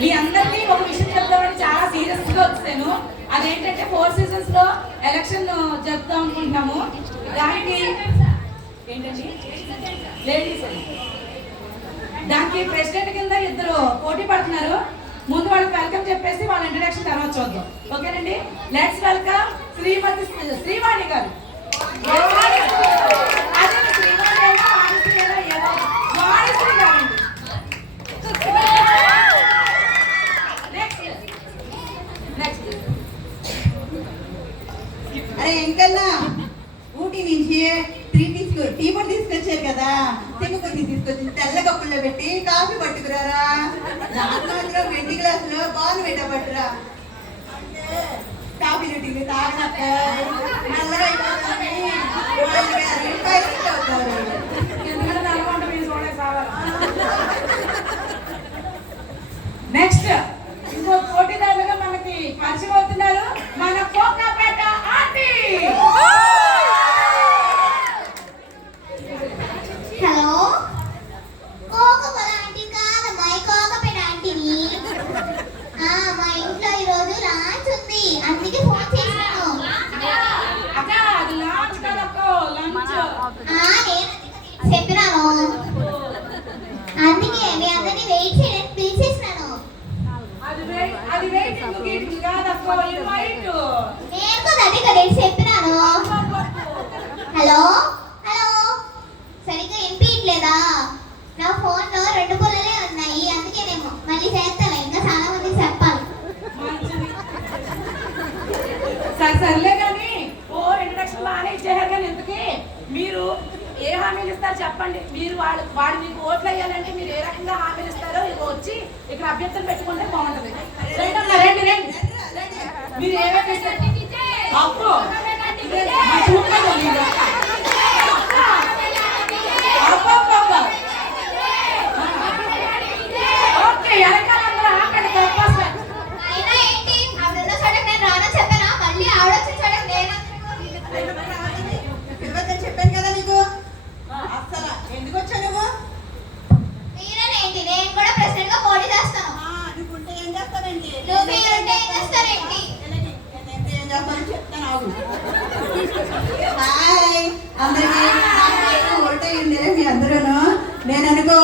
మీ అందరికీ ఒక విషయం చెప్తామని చాలా సీరియస్ గా వచ్చాను. అదేంటంటే 4 seasons లో ఎలక్షన్ జరుపుతాం అనుకుంటున్నాము. దానికి ఏంటండి లేడీస్, దానికి ప్రెసిడెంట్ కింద ఇద్దరు పోటీ పడుతున్నారు. ముందు వాళ్ళకి వెల్కమ్ చెప్పేసి వాళ్ళ ఇంట్రడక్షన్ తర్వాత చూద్దాం. ఓకేనండి, లెట్స్ వెల్కమ్ శ్రీమతి శ్రీవాణి గారు. అదే శ్రీవాణి వాణిశ్రీ గారండి. అరే ఎంకన్నా, ఊటీ నుంచి టీ పొడి తీసుకొచ్చారు కదా, చెంగు కొద్ది తీసుకొచ్చి తెల్ల కప్పుల్లో పెట్టి కాఫీ పట్టుకురారా. నాకు మాత్రం 20 గ్లాసులో పాలు పెట్టబట్టురా. కాఫీలు టీ తాగనక్క నల్లగా అయిపోతుంది. నెక్స్ట్ ఇంకో పోటీదారులుగా మనకి పరిచయం అవుతున్నారు మన Kokapet aunty. Hello, Kokapet aunty కాదమ్మా, కోకపేట ఆంటీని. మా ఇంట్లో ఈరోజు లాంచ్ ఉంది, అందుకే ఫోన్ చేశాను. అక్క అది లాంచ్ కాదక్క, లంచ్. నేను చెప్పినాను, అందుకే మీ అందరినీ వెయిట్ చేయడానికి పిలిచేసినాను. అది వెయిటింగ్ గీటింగ్ కాదక్క, ఇన్వైట్. నేను కూడా అదే కదా చెప్పినాను. హలో హలో, సరిగ్గా వినిపించట్లేదా? నా ఫోన్లో 2 పుల్లలే ఉన్నాయి, అందుకేనేమో. మళ్ళీ చేస్తాను, ఇంకా చాలా మంది చెప్పాలి. సర్లే కానీ ఇంట్రడక్షన్ బాగానే ఇచ్చేసారు. కానీ ఎందుకు మీరు ఏ హామీలు ఇస్తారు చెప్పండి. మీరు వాడు మీకు ఓట్లు వేయాలంటే మీరు ఏ రకంగా హామీలు ఇస్తారో ఇక వచ్చి ఇక్కడ అభ్యర్థులు పెట్టుకుంటే బాగుంటుంది. రండి మీరు ఏమేమి ఇస్తారు? ఓకే, వెనకాలందరూ ఆకండి. అయినా ఏంటి, అప్పుడున్న చోటకి నేను రానని చెప్పానా? మళ్ళీ ఆవిడొచ్చిన చోటకి నేను చెప్పాను కదా నీకు. అసలు ఎందుకు వచ్చా నువ్వు? మీరేనేంటి, నేను కూడా ప్రెసిడెంట్ గా పోటీ చేస్తాను. నువ్వుంటే ఏం చేస్తానండి? నువ్వు మీరుంటే ఏం చేస్తారేంటి? ఏం చేస్తానని చెప్తాను, ఆగు. హాయ్ అందరికీ, ఓటేయండి మీ అందరూను. నేను అనుకో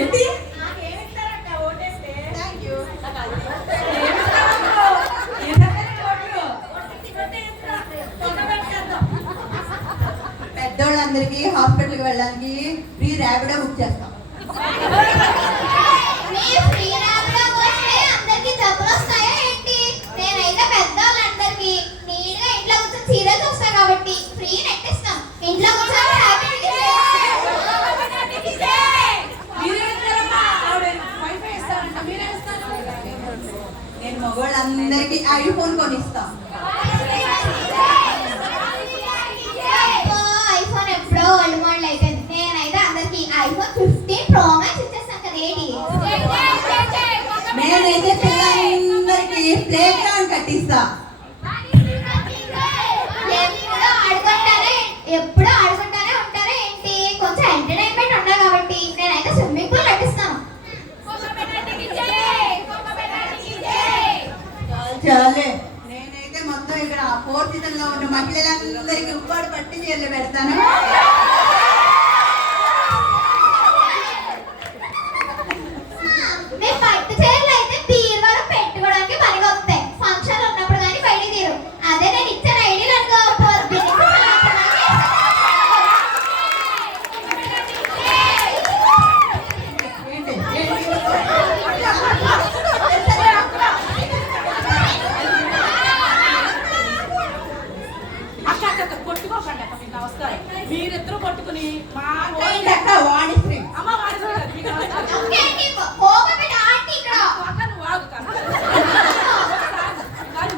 ఏంటి పెద్దోళ్ళందరికీ హాస్పిటల్కి వెళ్ళడానికి ఫ్రీ ర్యాపిడో బుక్ చేస్తాం. మీరు ఫ్రీ ర్యాపిడో వస్తే అందరికీ జబ్బులు వస్తాయా ఏంటి? నేనైతే పెద్దోళ్ళందరికీ నీట్గా ఇంట్లో కూర్చొని సీరియల్ చూస్తా కాబట్టి ఫ్రీ నెట్ ఇస్తాం. ఇంట్లో కూర్చొని నేను మగవాళ్ళందరికీ ఐఫోన్ కొనిస్తాం. ఐఫోన్ ఎప్పుడో ఓల్డ్ మోడల్ అయిపోయింది. నేనైతే అందరికి ఐఫోన్ 15 Pro Max ఇచ్చేస్తాను కదా. ఏంటి, నేనైతే పిల్లలందరికీ ప్లే గ్రౌండ్ కట్టిస్తా. ఎప్పుడూ ఆడుకుంటానే ఉంటారా ఏంటి? కొంచెం ఎంటర్టైన్మెంట్ ఉండాలి కాబట్టి నేనైతే స్విమ్మింగ్ పూల్ కట్టిస్తాను. చాలే, నేనైతే మొత్తం ఇక్కడ 4th season లో ఉన్న మహిళలందరికీ ఉప్పాడు పట్టి చీరలు పెడతాను. మేము పట్టు చీరలు అయితే బీరువాలో పెట్టుకోవడానికి పనికి వస్తాయి. ఫంక్షన్ ఉన్నప్పుడు కానీ బయట తీరు. అదే నేను ఇచ్చిన ఐడియాలు అనుకో. మీరిద్దరు పట్టుకుని మా వాణిశ్రీ అమ్మ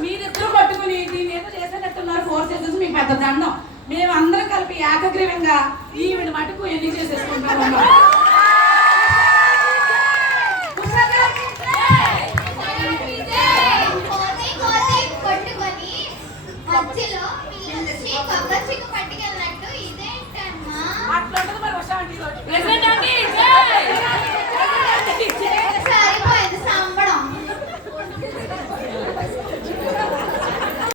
మీరిద్దరు పట్టుకుని దీన్ని ఏదో చేసేటట్టున్నారు. 4 seasons మీకు పెద్ద దండం. మేమందరం కలిపి ఏకగ్రీవంగా ఈవిడ మటుకు ఎన్ని చేసేసుకుంటాం. మధ్యలో కొబ్బరి చిక్కు పట్టుకెళ్ళినట్టు ఇదేంటమ్మా? అట్లా ఉంటుంది మరి. వర్షం అంటే ప్రెసిడెంట్